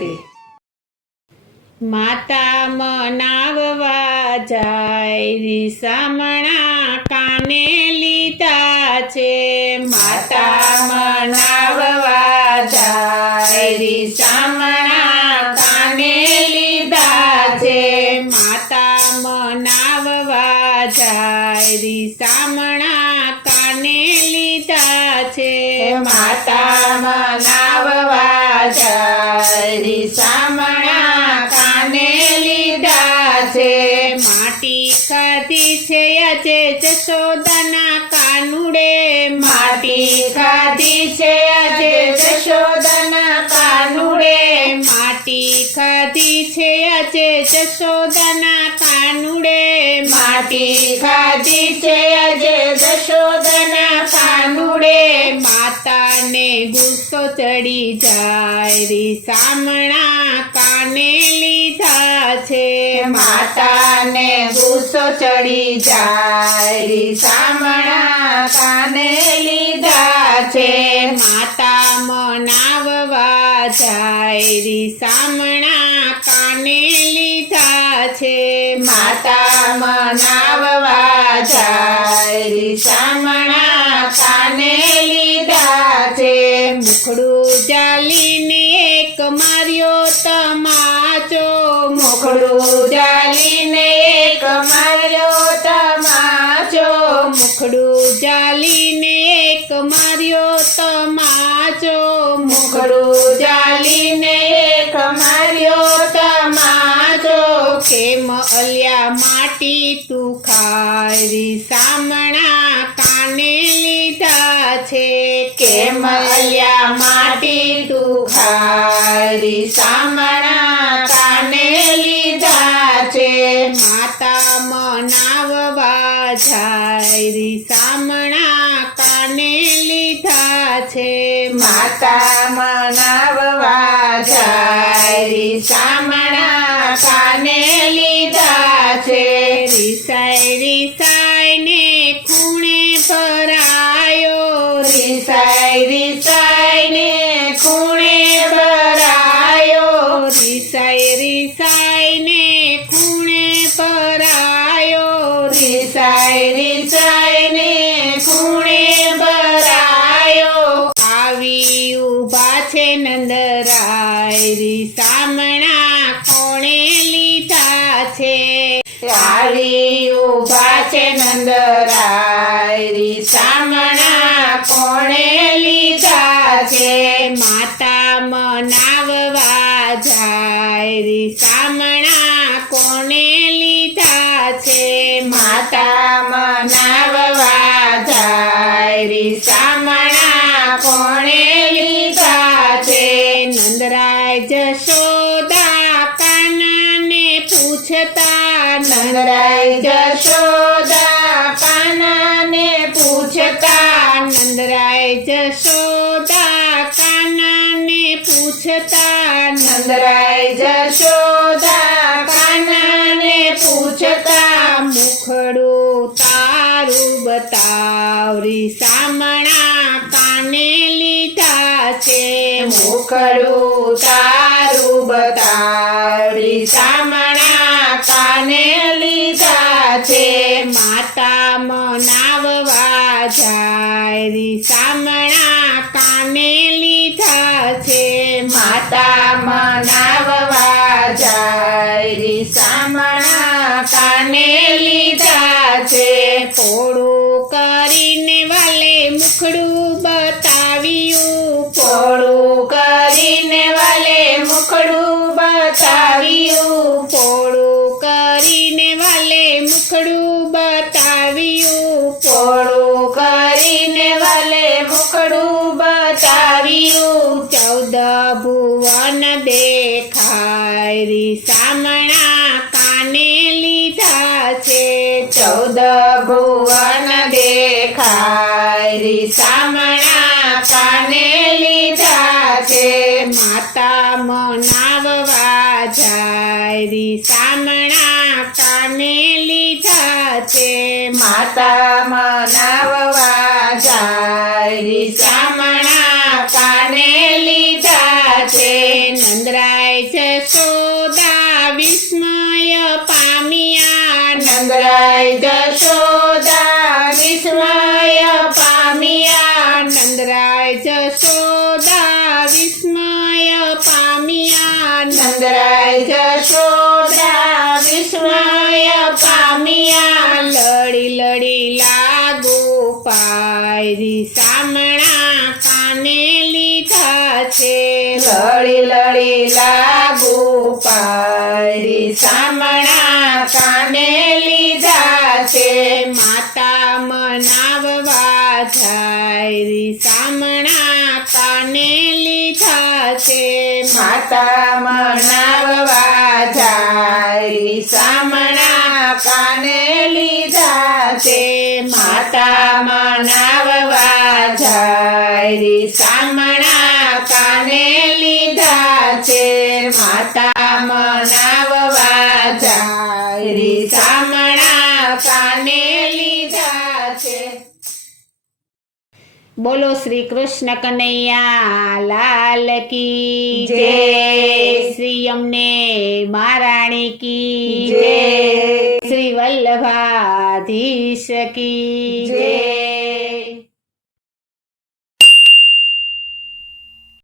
રાધે. માતા મનાવવા જાય રીસામણા કાને લીધા છે. માતા મનાવવા જાય રીસામણા કાને લીધા છે. માતા મનાવવા જાય રીસામણા કાને લીધા છે. માતા મનાવવા જાય રીસામણા કાને લીધા છે. માટી ખાધી છે આજે જશોદાના કાનુડે. માટી ખાધી છે આજે જશોદાના કાનુડે. માટી ખાધી છે આજે જશોદાના કાનુડે. માટી ખાધી છે આજે જશોદાના કાનુડે. માતાને ગુસ્સો ચડી જાય રીસામણા કાને લીધા છે. માતાને ગુસ્સો ચડી જાય રીસામણા કાને લીધા છે. માતા મનાવવા જાય રીસામણા કાને લીધા છે. માતા મનાવવા જાય રીસામણા કાને લીધા છે. મુખડું જાલીને એક માર્યો તમાચો. મુખડું જાલીને એક માર્યો તમાચો. મુખડું જાલીને એક માર્યો તમાચો. મુખડું જાલીને એક માર્યો તમાચો. કેમ અલ્યા માટી તું ખાય રીસામણા કાને લીધા છે. કેમ અલ્યા માટી તું ખાય રીસામણા કાને લીધા છે. માતા મનાવવા જાય રીસામણા કાને લીધા છે. માતા મનાવવા જાય રીસામણા કાને લીધા છે. રીસાય રીસાય ને ખૂણે ભરાયો. રીસાય રીસાય ને ખૂણે ભરાયો. રીસાય રીસાય ને ખૂણે ભરાયો. રીસાય રીસાય ને ખૂણે ભરાયો. આવી ઊભા છે નંદરાય રીસામણા કોણે લીધા છે. આવી ઊભા છે નંદરાય રીસામણા કોણે લીધા છે. માતા મનાવવા જાય રીસામણા કોણે લીધા છે. માતા મનાવવા જાય રીસામણા કોણે લીધા છે. નંદરાય જશોદા કાનાને પૂછતા. નંદરાય જશોદા કાનાને પૂછતા. નંદરાય જશોદા કાનાને પૂછતા. નંદરાય જશોદા કાનાને પૂછતા. મુખડું તારું બતાવ રીસામણા કાને લીધા છે. મુખડું તારું બતાવ રીસામણા કાને લીધા છે. માતા મનાવવા જાય રીસામણા કાને લીધા છે. માતા મનાવવા જાય રીસામણા કાને લીધા છે. પોળું કરીને વાલે મુખડું બતાવ્યું. પોળું કરીને વાલે મુખડું બતાવ્યું. પોળું કરીને વાલે મુખડું બતાવ્યું. પોળું કરીને વાલે મુખડું બતાવ્યું. 14 ભુવન દેખાય રીસામણા કાને લીધા છે. 14 ભુવન દેખાય રીસામણા કાને લીધા છે. માતા મનાવવા જાય રીસામણા કાને લીધા છે. માતા મનાવવા જાય રીસામણા કાને લીધા છે. નંદરાય અંતરાય જશોદા વિસ્મય પામ્યા લડી લડી લાગુ પાયરી સામણા કાને લીધા છે લડી લડી લાગુ પાયરી સામણા કાને લીધા છે માતા મનાવવા જાય સામણા કાને લીધા છે માતા મનાવવા જાય સામણા કાને લીધા છે માતા મનાવવા જાય સામણા કાને લીધા છે માતા મનાવવા જાય સામણા કાને લીધા છે બોલો શ્રી કૃષ્ણ કનૈયા લાલ કી જય શ્રી અમને મહારાણી કી જય શ્રી વલ્લભાધીશ કી જય